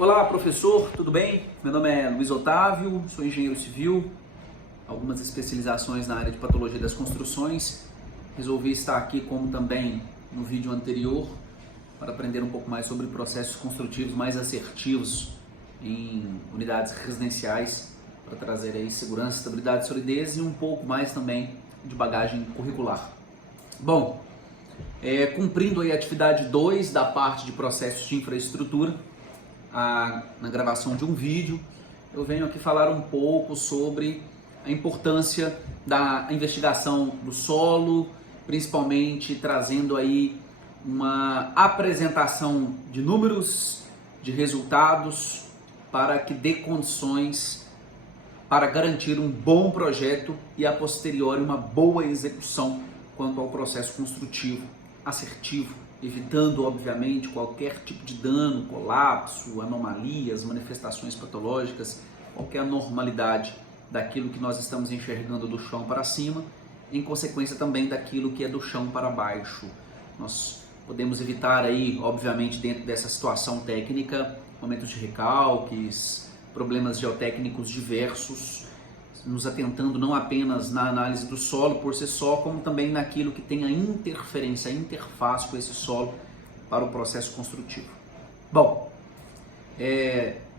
Olá, professor, tudo bem? Meu nome é Luiz Otávio, sou engenheiro civil, algumas especializações na área de patologia das construções. Resolvi estar aqui, como também no vídeo anterior, para aprender um pouco mais sobre processos construtivos mais assertivos em unidades residenciais, para trazer aí segurança, estabilidade, solidez e um pouco mais também de bagagem curricular. Bom, cumprindo aí a atividade 2 da parte de processos de infraestrutura, na gravação de um vídeo, eu venho aqui falar um pouco sobre a importância da investigação do solo, principalmente trazendo aí uma apresentação de números, de resultados, para que dê condições para garantir um bom projeto e a posteriori uma boa execução quanto ao processo construtivo assertivo, evitando, obviamente, qualquer tipo de dano, colapso, anomalias, manifestações patológicas, qualquer anormalidade daquilo que nós estamos enxergando do chão para cima, em consequência também daquilo que é do chão para baixo. Nós podemos evitar aí, obviamente, dentro dessa situação técnica, momentos de recalques, problemas geotécnicos diversos, nos atentando não apenas na análise do solo por si só, como também naquilo que tem a interferência, a interface com esse solo para o processo construtivo. Bom,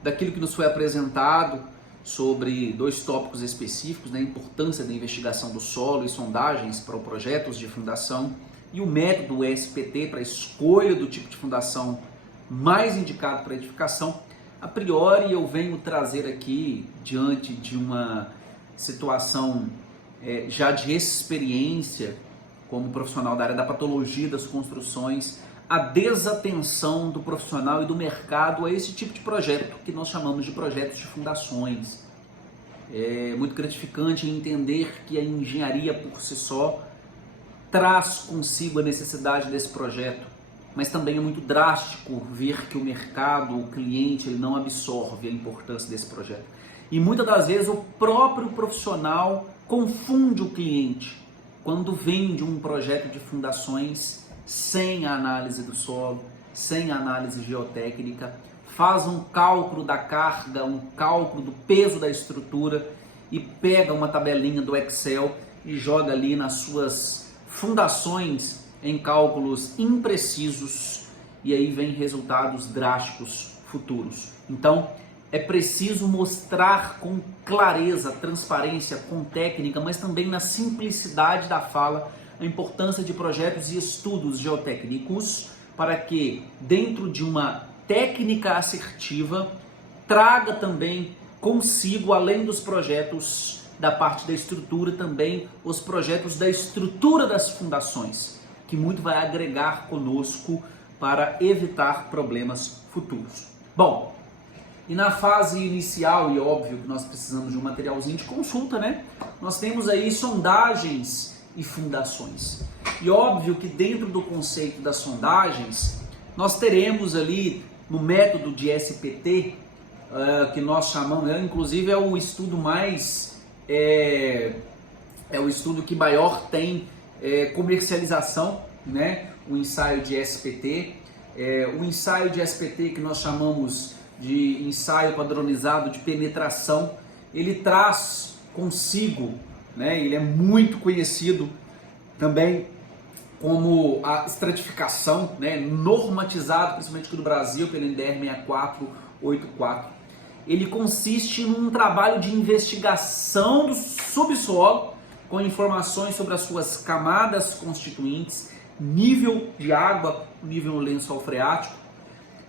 daquilo que nos foi apresentado sobre 2 tópicos específicos, né, a importância da investigação do solo e sondagens para os projetos de fundação e o método SPT para a escolha do tipo de fundação mais indicado para edificação. A priori eu venho trazer aqui, diante de uma situação já de experiência como profissional da área da patologia das construções, a desatenção do profissional e do mercado a esse tipo de projeto que nós chamamos de projetos de fundações. É muito gratificante entender que a engenharia por si só traz consigo a necessidade desse projeto, mas também é muito drástico ver que o mercado, o cliente, ele não absorve a importância desse projeto. E muitas das vezes o próprio profissional confunde o cliente quando vende um projeto de fundações sem a análise do solo, sem a análise geotécnica, faz um cálculo da carga, um cálculo do peso da estrutura e pega uma tabelinha do Excel e joga ali nas suas fundações em cálculos imprecisos e aí vem resultados drásticos futuros. Então, é preciso mostrar com clareza, transparência, com técnica, mas também na simplicidade da fala, a importância de projetos e estudos geotécnicos para que, dentro de uma técnica assertiva, traga também consigo, além dos projetos da parte da estrutura, também os projetos da estrutura das fundações, que muito vai agregar conosco para evitar problemas futuros. Bom, e na fase inicial, e óbvio que nós precisamos de um materialzinho de consulta, né? Nós temos aí sondagens e fundações. E óbvio que dentro do conceito das sondagens, nós teremos ali no método de SPT, que nós chamamos, inclusive é o estudo mais, é o estudo que maior tem comercialização, né? O ensaio de SPT, o ensaio de SPT que nós chamamos de ensaio padronizado de penetração, ele traz consigo, né, ele é muito conhecido também como a estratificação, né, normatizado principalmente aqui no Brasil pelo NDR 6484. Ele consiste num trabalho de investigação do subsolo com informações sobre as suas camadas constituintes, nível de água, nível no lençol freático,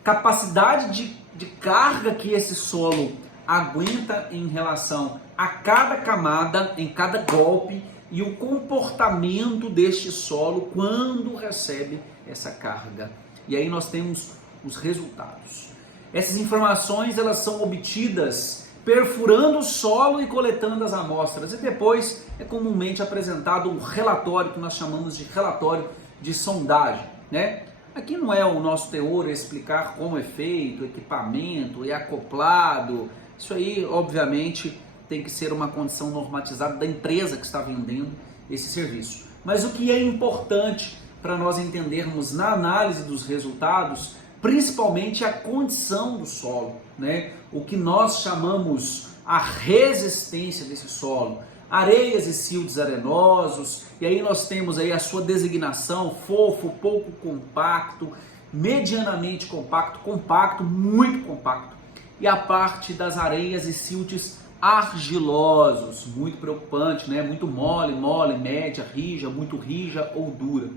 capacidade de carga que esse solo aguenta em relação a cada camada, em cada golpe, e o comportamento deste solo quando recebe essa carga. E aí nós temos os resultados. Essas informações elas são obtidas perfurando o solo e coletando as amostras. E depois é comumente apresentado um relatório que nós chamamos de relatório de sondagem, né? Aqui não é o nosso teor explicar como é feito, o equipamento, é acoplado. Isso aí, obviamente, tem que ser uma condição normatizada da empresa que está vendendo esse serviço. Mas o que é importante para nós entendermos na análise dos resultados principalmente a condição do solo, né? O que nós chamamos a resistência desse solo, areias e siltes arenosos, e aí nós temos aí a sua designação: fofo, pouco compacto, medianamente compacto, compacto, muito compacto, e a parte das areias e siltes argilosos, muito preocupante, né? Muito mole, média, rija, muito rija ou dura.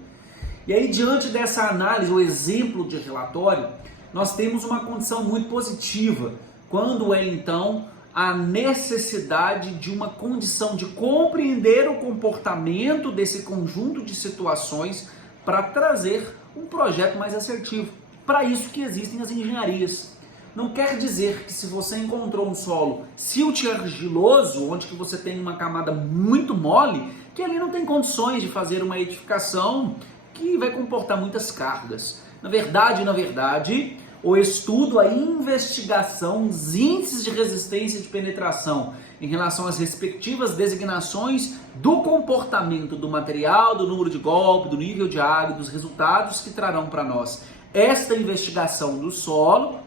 E aí, diante dessa análise, o exemplo de relatório, nós temos uma condição muito positiva, quando é então a necessidade de uma condição de compreender o comportamento desse conjunto de situações para trazer um projeto mais assertivo. Para isso que existem as engenharias. Não quer dizer que se você encontrou um solo silt argiloso, onde que você tem uma camada muito mole, que ali não tem condições de fazer uma edificação que vai comportar muitas cargas. Na verdade, o estudo, a investigação, os índices de resistência e de penetração em relação às respectivas designações do comportamento do material, do número de golpe, do nível de água, dos resultados que trarão para nós esta investigação do solo,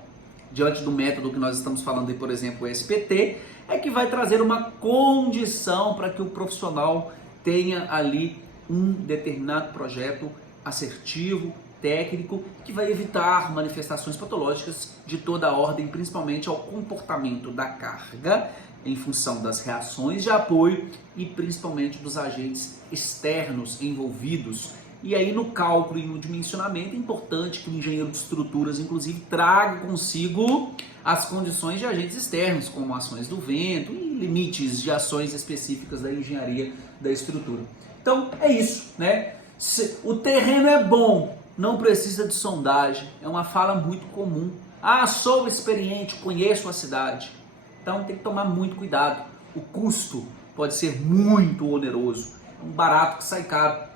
diante do método que nós estamos falando aí, por exemplo, o SPT, é que vai trazer uma condição para que o profissional tenha ali um determinado projeto assertivo, técnico, que vai evitar manifestações patológicas de toda a ordem, principalmente ao comportamento da carga, em função das reações de apoio e principalmente dos agentes externos envolvidos. E aí no cálculo e no dimensionamento é importante que o engenheiro de estruturas, inclusive, traga consigo as condições de agentes externos, como ações do vento e limites de ações específicas da engenharia da estrutura. Então é isso, né? O terreno é bom, não precisa de sondagem, é uma fala muito comum. Ah, sou experiente, conheço a cidade. Então tem que tomar muito cuidado. O custo pode ser muito oneroso, é um barato que sai caro.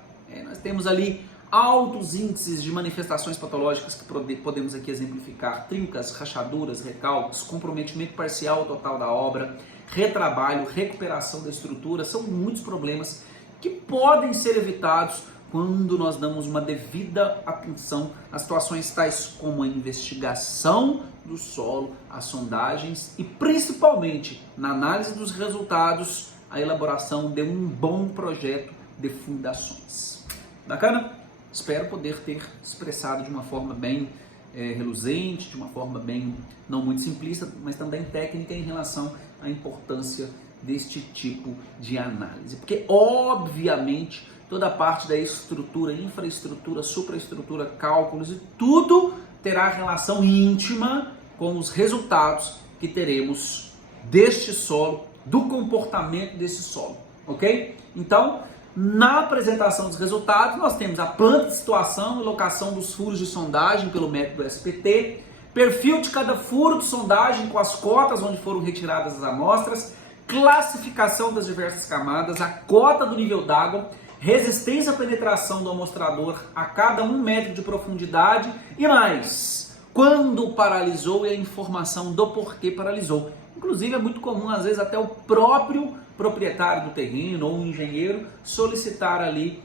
Nós temos ali altos índices de manifestações patológicas que podemos aqui exemplificar: trincas, rachaduras, recalques, comprometimento parcial ou total da obra, retrabalho, recuperação da estrutura. São muitos problemas que podem ser evitados quando nós damos uma devida atenção a situações tais como a investigação do solo, as sondagens e principalmente na análise dos resultados, a elaboração de um bom projeto de fundações. Bacana? Espero poder ter expressado de uma forma bem reluzente, de uma forma bem não muito simplista, mas também técnica em relação à importância deste tipo de análise. Porque, obviamente, toda a parte da estrutura, infraestrutura, supraestrutura, cálculos e tudo terá relação íntima com os resultados que teremos deste solo, do comportamento desse solo, ok? Então, na apresentação dos resultados, nós temos a planta de situação e locação dos furos de sondagem pelo método SPT, perfil de cada furo de sondagem com as cotas onde foram retiradas as amostras, classificação das diversas camadas, a cota do nível d'água, resistência à penetração do amostrador a cada 1 metro de profundidade e mais, quando paralisou e a informação do porquê paralisou. Inclusive é muito comum, às vezes, até o próprio proprietário do terreno ou o engenheiro solicitar ali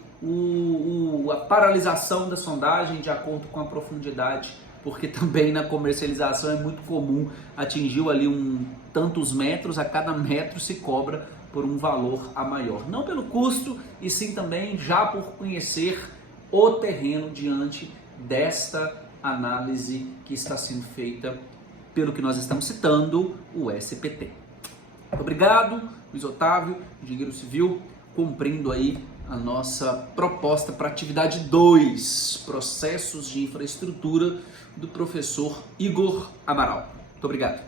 a paralisação da sondagem de acordo com a profundidade, porque também na comercialização é muito comum atingir ali tantos metros, a cada metro se cobra por um valor a maior. Não pelo custo, e sim também já por conhecer o terreno diante desta análise que está sendo feita pelo que nós estamos citando, o SPT. Obrigado, Luiz Otávio, engenheiro civil, cumprindo aí a nossa proposta para atividade 2, processos de infraestrutura, do professor Igor Amaral. Muito obrigado.